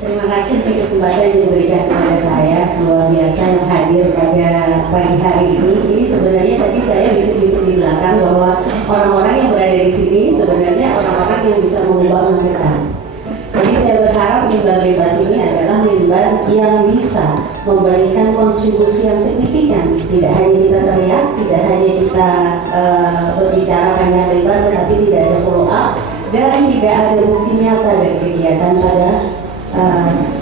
Terima kasih untuk kesempatan yang diberikan kepada saya, luar biasa yang hadir pada pagi hari ini. Ini sebenarnya tadi saya bisik-bisik di belakang bahwa orang-orang yang berada di sini sebenarnya orang-orang yang bisa mengubah kita. Jadi saya berharap mimbar bebas ini adalah mimbar yang bisa memberikan kontribusi yang signifikan. Tidak hanya kita teriak, tidak hanya kita berbicara panjang lebar, tetapi tidak ada follow up dan tidak ada bukti nyata dari kegiatan pada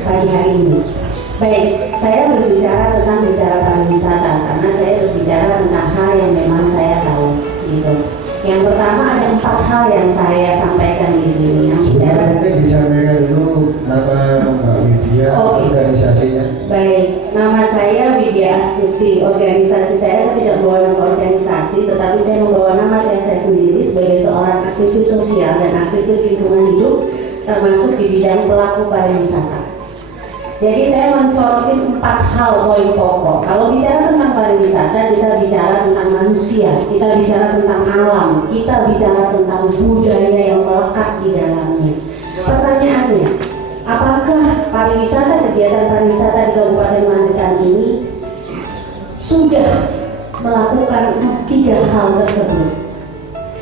pagi hari ini. Baik, saya berbicara tentang pariwisata karena saya berbicara tentang hal yang memang saya tahu, gitu. Yang pertama ada 4 hal yang saya sampaikan di sini. Yang bicara mungkin disampaikan dulu nama Mbak Widya, organisasinya. Baik, nama saya Widya Astuti. Organisasi saya tidak membawa nama organisasi, tetapi saya membawa nama saya sendiri sebagai seorang aktivis sosial dan aktivis lingkungan hidup, termasuk di bidang pelaku pariwisata. Jadi saya mensoroti 4 hal poin pokok. Kalau bicara tentang pariwisata, kita bicara tentang manusia, kita bicara tentang alam, kita bicara tentang budaya yang melekat di dalamnya. Pertanyaannya, apakah kegiatan pariwisata di Kabupaten Magetan ini sudah melakukan 3 hal tersebut?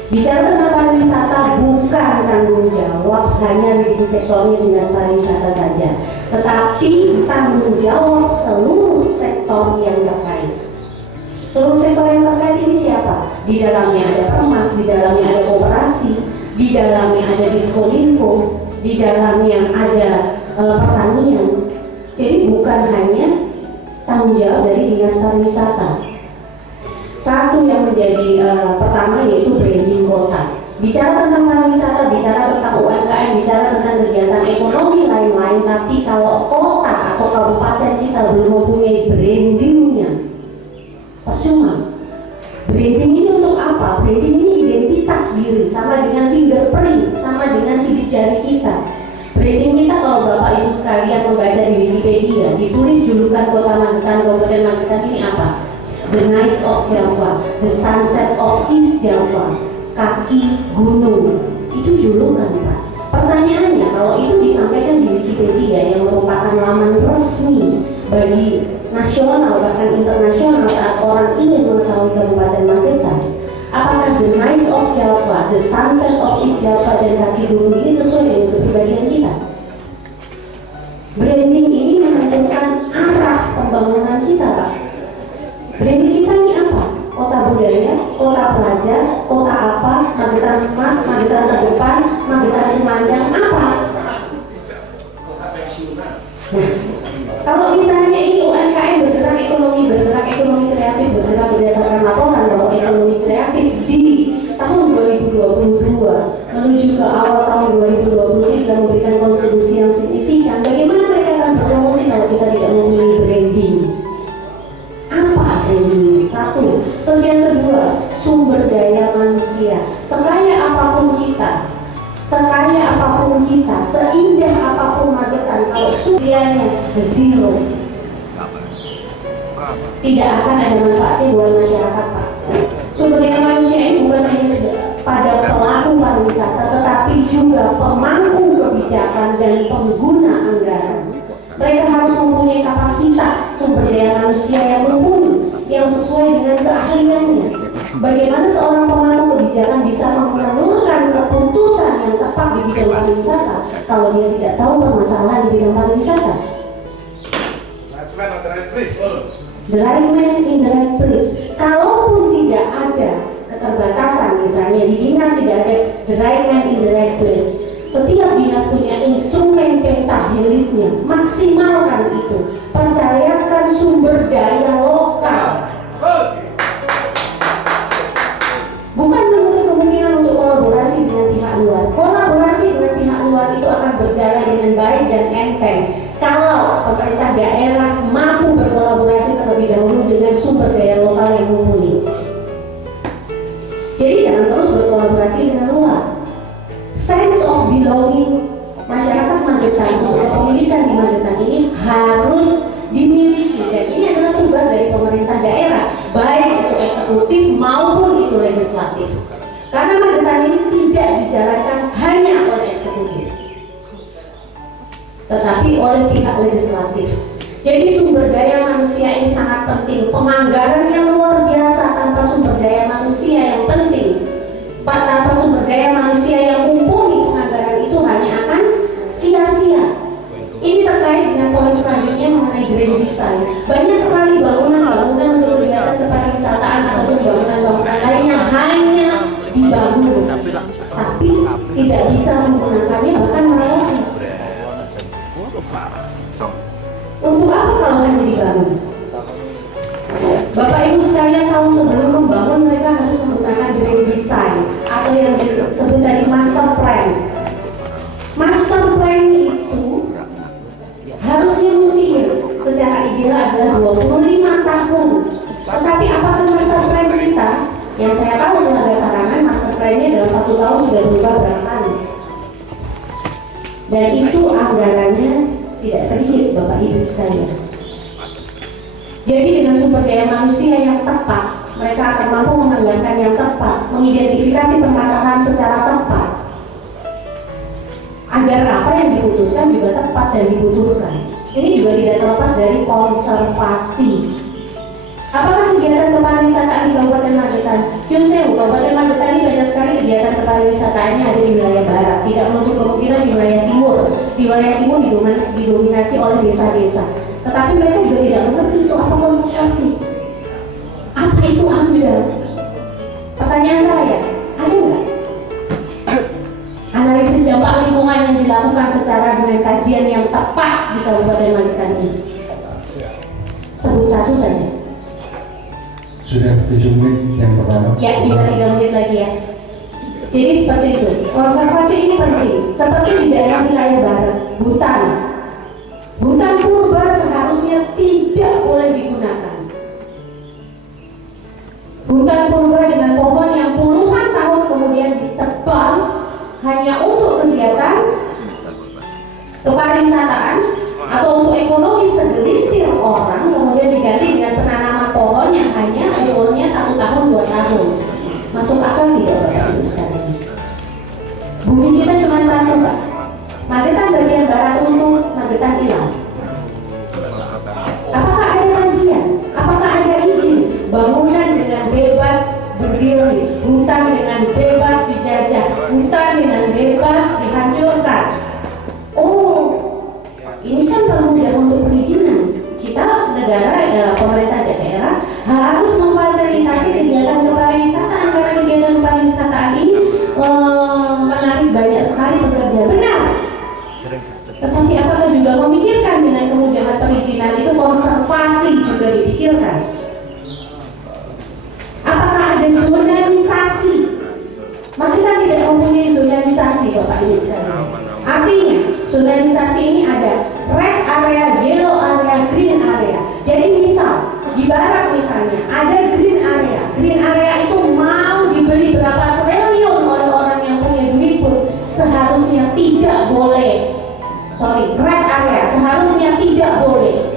Bicara tentang pariwisata bukan tanggung jawab hanya di sektornya dinas pariwisata saja, tetapi tanggung jawab seluruh sektor yang terkait. Seluruh sektor yang terkait ini siapa? Di dalamnya ada Permas, di dalamnya ada koperasi, di dalamnya ada Diskominfo, di dalamnya ada pertanian. Jadi bukan hanya tanggung jawab dari dinas pariwisata. Satu yang menjadi pertama yaitu branding kota. Bicara tentang pariwisata, bicara tentang UMKM, bicara tentang kegiatan ekonomi lain-lain, tapi kalau kota atau kabupaten kita belum mempunyai brandingnya, percuma. Branding ini untuk apa? Branding ini identitas diri, sama dengan fingerprint, sama dengan sidik jari kita. Branding kita, kalau Bapak Ibu sekalian membaca di Wikipedia, ditulis julukan Kota Magetan, Kabupaten Magetan ini apa? The Nice of Java, the Sunset of East Java, kaki gunung, itu julukan Pak. Pertanyaannya, kalau itu disampaikan di Wikipedia yang merupakan laman resmi bagi nasional bahkan internasional saat orang ingin mengetahui Kabupaten Magetan, apakah the Nice of Java, the Sunset of East Java dan kaki gunung ini sesuai dengan kepribadian kita? Branding ini menentukan arah pembangunan kita Pak. Branding kita ini apa? Kota budaya, kota pelajar, kota apa? Magetan smart, Magetan terdepan, Magetan memandang apa? Nah, kalau misalnya ini UMKM bergerak ekonomi kreatif, bergerak berdasarkan laporan bahwa ekonomi kreatif di tahun 2022 menuju ke awal tahun 2023 memberikan kontribusi yang signifikan, bagaimana mereka akan berpromosi kalau kita tidak memiliki branding? Apa branding? Satu. Terus yang kedua, sumber daya manusia. Sekaya apapun kita, seindah apapun Magetan, kalau sumbernya zero, tidak akan ada manfaatnya buat masyarakat Pak. Sumber daya manusia ini bukan hanya pada pelaku pariwisata, tetapi juga pemangku kebijakan dan pengguna anggaran. Mereka harus mempunyai kapasitas sumber daya manusia yang mumpuni, yang sesuai dengan keahliannya. Bagaimana seorang pemangku kebijakan bisa mengeluarkan keputusan yang tepat di bidang pariwisata kalau dia tidak tahu permasalahan di bidang pariwisata? The right man in the right place. Kalaupun tidak ada keterbatasan, misalnya di dinas tidak ada the right man in the right place, setiap dinas punya instrumen pentahelitnya, maksimalkan itu, percayakan sumber daya lokal. Bukan menutup kemungkinan untuk kolaborasi dengan pihak luar. Kolaborasi dengan pihak luar itu akan berjalan dengan baik dan enteng kalau pemerintah daerah mampu berkolaborasi terlebih dahulu dengan sumber daya lokal yang mumpuni. Jadi jangan terus berkolaborasi dengan luar. Sense of belonging masyarakat Magetan untuk kepemilikan di Magetan ini harus dimiliki, dan ini adalah tugas dari pemerintah daerah, baik itu eksekutif maupun itu legislatif. Karena Magetan ini tidak dijalankan hanya oleh eksekutif. tetapi oleh pihak legislatif. Jadi sumber daya manusia ini sangat penting. Penganggaran yang luar biasa tanpa sumber daya manusia yang penting, tanpa sumber daya manusia yang mumpuni, penganggaran itu hanya akan sia-sia. Ini terkait dengan poin selanjutnya mengenai grand design. Banyak sekali bangunan-bangunan untuk kegiatan kepariwisataan ataupun bangunan-bangunan lain yang hanya dibangun, tapi tidak bisa menggunakannya, bahkan merawatnya. Untuk apa kalau hanya dibangun? Bapak Ibu sekalian tahu, sebelum membangun mereka harus menggunakan grand design atau yang disebut tadi master plan. Master plan itu harusnya mungkin secara ideal adalah 25 tahun. Tetapi apakah master plan kita, yang saya tahu tenaga sarangan, master plan-nya dalam 1 tahun sudah berubah berapa kali. Dan itu anggarannya tidak sedikit Bapak Ibu sekalian. Jadi dengan sumber daya manusia yang tepat, mereka akan mampu menganggarkan yang tepat, mengidentifikasi permasalahan secara tepat, agar apa yang diputuskan juga tepat dan dibutuhkan. Ini juga tidak terlepas dari konservasi. Apakah kegiatan kepariwisataan di Kabupaten Magetan? Kabupaten Magetan ini banyak sekali kegiatan kepariwisataannya ada di wilayah barat, tidak menutup kemungkinan di wilayah timur. Di wilayah timur didominasi oleh desa-desa. Tetapi mereka juga tidak mengerti itu apa konservasi, apa itu AMDAL. Pertanyaan saya, ada nggak analisis dampak lingkungan yang dilakukan secara dengan kajian yang tepat di Kabupaten Magetan ini? Sebut satu saja. Sudah 7 menit yang pertama. Ya, kita 3 menit lagi ya. Jadi seperti itu. Konservasi ini penting. Seperti di daerah wilayah barat, hutan purba seharusnya tidak boleh digunakan. Hutan purba dengan pohon yang puluhan tahun kemudian ditebang hanya untuk kegiatan kepariwisataan atau untuk ekonomi segelintir orang, kemudian diganti dengan penanaman pohon yang hanya umurnya 1 tahun 2 tahun. Masuk akal tidak Bapak Ibu sekalian? Bumi kita cuma satu Pak. Magetan bagian barat untuk Magetan hilang. Apakah ada kajian? Apakah ada izin? Bangunan dengan bebas berdiri, hutan dengan bebas dijajah, hutan dengan bebas dihancurkan. Oh, ini kan permudah untuk perizinan. Kita negara, pemerintah daerah harus memfasilitasi kegiatan kepariwisataan, karena kegiatan kepariwisataan ini menarik banyak sekali pekerja. Benar. Tetapi apakah juga memikirkan dengan kemudahan perizinan itu konservasi juga dipikirkan? Apakah ada zonisasi? Magetan tidak mempunyai zonisasi Bapak Ibu sekalian. Artinya zonisasi ini ada red area, yellow area, green area. Jadi misal di barat misalnya ada green area. Green area itu mau dibeli berapa triliun oleh orang yang punya duit pun seharusnya tidak boleh. Red area seharusnya tidak boleh.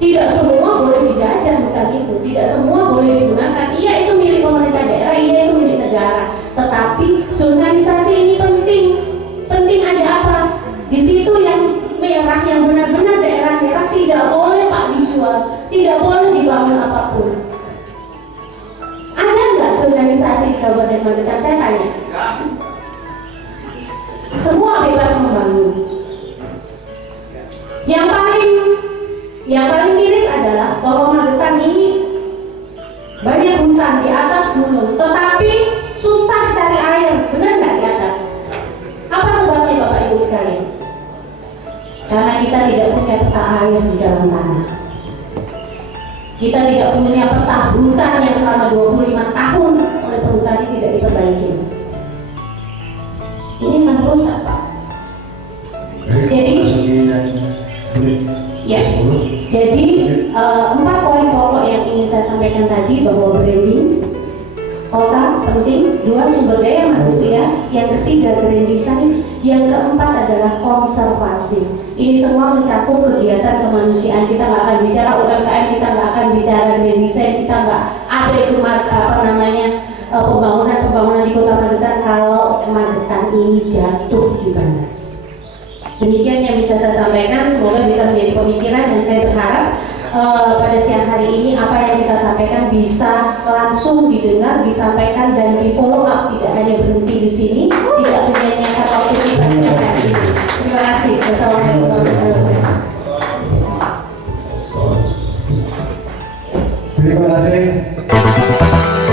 Tidak semua boleh dijajah hutan itu, tidak semua boleh digunakan. Iya, itu milik pemerintah daerah, iya itu milik negara. Tetapi zonisasi ini penting. Penting ada apa? Di situ yang merah, yang benar-benar daerah merah, tidak boleh Pak dijual, tidak boleh dibangun apapun. Ada nggak zonisasi di Kabupaten Magetan? Saya tanya. Semua bebas membangun. Yang paling miris adalah bahwa Magetan ini banyak hutan di atas gunung, tetapi susah cari air. Benar nggak di atas? Apa sebabnya Bapak Ibu sekalian? Karena kita tidak punya peta air di dalam tanah. Kita tidak punya peta hutan yang selama 25 tahun oleh perhutani tidak diperbaiki. Ini memang rusak Pak. Jadi ya, jadi 4 poin pokok yang ingin saya sampaikan tadi, bahwa branding kota penting, 2 sumber daya manusia, yang ketiga grand design, yang keempat adalah konservasi. Ini semua mencakup kegiatan kemanusiaan. Kita nggak akan bicara UMKM, kita nggak akan bicara grand design, kita nggak ada itu pembangunan di Kota Magetan kalau Magetan ini jatuh di barat. Demikian yang bisa saya sampaikan, semoga bisa menjadi pemikiran dan saya berharap pada siang hari ini apa yang kita sampaikan bisa langsung didengar, disampaikan dan di follow up, tidak hanya berhenti di sini, tidak menyanyiakan waktu kita siang hari ini. Terima kasih. Wassalamualaikum warahmatullahi wabarakatuh. Terima kasih.